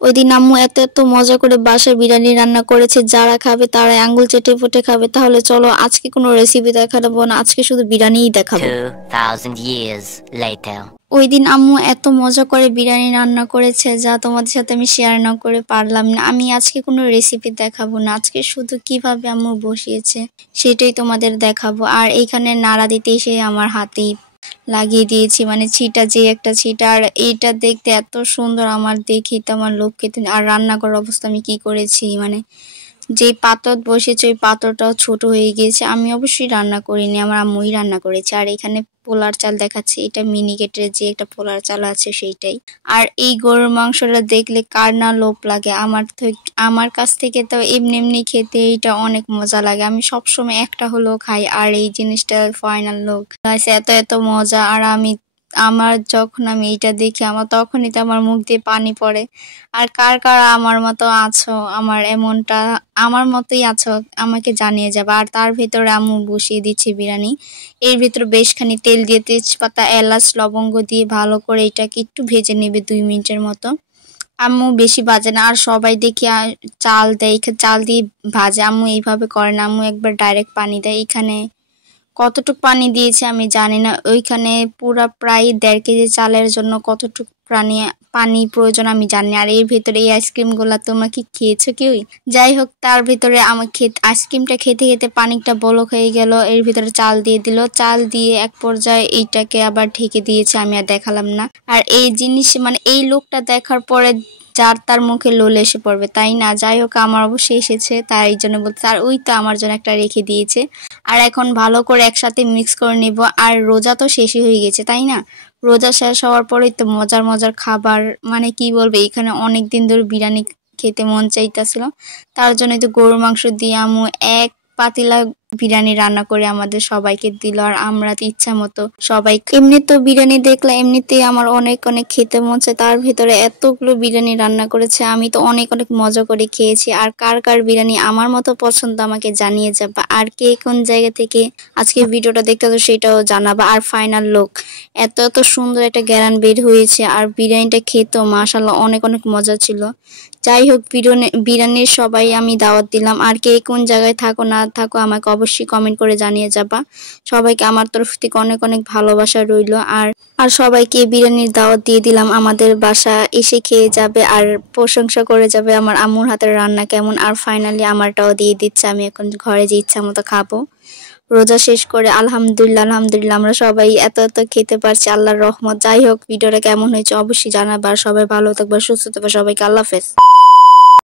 ওইদিন আম্মু এত এত মজা করে বাসায় বিরিয়ানি রান্না করেছে, যারা খাবে তারাই আঙ্গুল চেটে পুটে খাবে। তাহলে চলো আজকে কোনো রেসিপি দেখাবো না, আজকে শুধু বিরিয়ানিই দেখাবো। 2000 years later. ওই দিন আম্মু এত মজা করে বিরিয়ানি রান্না করেছে যা তোমাদের সাথে আমি শেয়ার না করে পারলাম না। আমি আজকে কোনো রেসিপি দেখাবো না, আজকে শুধু কিভাবে আম্মু বসিয়েছে সেটাই তোমাদের দেখাবো। আর এইখানে নাড়া দিতে এসে আমার হাতেই লাগিয়ে দিয়েছি, মানে ছিটা, যে একটা ছিটা। আর এইটা দেখতে এত সুন্দর, আমার দেখি তো আমার লোক খেতে। আর রান্না করার অবস্থা আমি কি করেছি, মানে যে পাতর বসেছে ওই পাতরটাও ছোট হয়ে গিয়েছে। আমি অবশ্যই রান্না করিনি, আমার আম্মুই রান্না করেছে। আর এখানে পোলার চাল দেখাচ্ছে, এটা মিনিকেটের যে একটা পোলার চাল আছে সেইটাই। আর এই গরুর মাংসটা দেখলে কার না লোভ লাগে। আমার কাছ থেকে তো এমনি এমনি খেতে এটা অনেক মজা লাগে, আমি সবসময় একটা হলেও খাই। আর এই জিনিসটা ফাইনাল লোক এত এত মজা। আর আমার যখন আমি এইটা দেখি আমার তখনই তো আমার মুখ দিয়ে পানি পড়ে। আর কার কার আমার মতো আছো, আমার মতোই আছো আমাকে জানিয়ে যাবে। আর তার ভিতরে আম্মু বসিয়ে দিচ্ছে বিরিয়ানি। এর ভিতরে বেশখানি তেল দিয়ে তেজপাতা, এলাচ, লবঙ্গ দিয়ে ভালো করে এটাকে একটু ভেজে নেবে 2 মিনিটের মতো। আম্মু বেশি ভাজে না, আর সবাই দেখি চাল দেয়, চাল দিয়ে ভাজে। আম্মু এইভাবে করে না, আম্মু একবার ডাইরেক্ট পানি দেয়। এখানে কতটুকু পানি দিয়েছে আমি জানি না, ওইখানে পুরা প্রায় 1.5 কেজি চালের জন্য কতটুকু পানি প্রয়োজন আমি জানি। আর এর ভিতরে এই আইসক্রিম গুলা তোমরা কি খেয়েছো কেউই? যাই হোক, তার ভিতরে আমার আইসক্রিমটা খেতে খেতে পানিটা বলক হয়ে গেল। এর ভিতরে চাল দিয়ে দিল, চাল দিয়ে এক পর্যায়ে এইটাকে আবার ঢেকে দিয়েছে, আমি আর দেখালাম না। আর এই জিনিস মানে এই লোকটা দেখার পরে যার তার মুখে লোল এসে পড়বে, তাই না? যাই হোক, আমার অবশ্যই এসেছে, তাই এই জন্য বলতে। আর ওই তো আমার জন্য একটা রেখে দিয়েছে। আর এখন ভালো করে একসাথে মিক্স করে নিব। আর রোজা তো শেষই হয়ে গেছে, তাই না? রোজা শেষ হওয়ার পরেই তো মজার মজার খাবার, মানে কি বলবে, এখানে অনেক দিন ধরে বিরিয়ানি খেতে মন চাইতেছিল। তার জন্য তো গরুর মাংস দিয়ে আম্মু এক পাতিলা বিরিয়ানি রান্না করে আমাদের সবাইকে দিল। আর আমরা ইচ্ছা মতো সবাই, এমনি তো বিরিয়ানি দেখলে এমনিতেই আমার অনেক অনেক খেতে মন চায়, তার ভিতরে এতগুলো বিরিয়ানি রান্না করেছে। আমি তো অনেক অনেক মজা করে খেয়েছি। আর কার কার বিরিয়ানি আমার মতো পছন্দ আমাকে জানিয়ে যাবা। আর কে কোন জায়গা থেকে আজকে ভিডিওটা দেখতে তো সেটাও জানাবা। আর ফাইনাল লুক, এত এত সুন্দর একটা গ্যারান বের হয়েছে। আর বিরিয়ানিটা খেতেও মাশাআল্লাহ অনেক অনেক মজা ছিল। যাই হোক, বিরিয়ানির সবাই আমি দাওয়াত দিলাম। আর কে কোন জায়গায় থাকো না থাকো আমাকে অবশ্যই কমেন্ট করে জানিয়ে যাবা। সবাইকে আমার তরফ থেকে অনেক অনেক ভালোবাসা রইল। আর সবাইকে বিরিয়ানির দাওয়াত দিয়ে দিলাম, আমাদের বাসা এসে খেয়ে যাবে আর প্রশংসা করে যাবে আমার আম্মুর হাতের রান্না কেমন। আর ফাইনালি আমারটাও দিয়ে দিচ্ছে, আমি এখন ঘরে যে ইচ্ছা মতো খাবো। রোজা শেষ করে আলহামদুলিল্লাহ আলহামদুলিল্লাহ আমরা সবাই এত এত খেতে পারছি, আল্লাহর রহমত। যাই হোক, ভিডিওটা কেমন হয়েছে অবশ্যই জানাবার। সবাই ভালো থাকবে, সুস্থ থাকবে, সবাইকে আল্লাহ হাফেজ।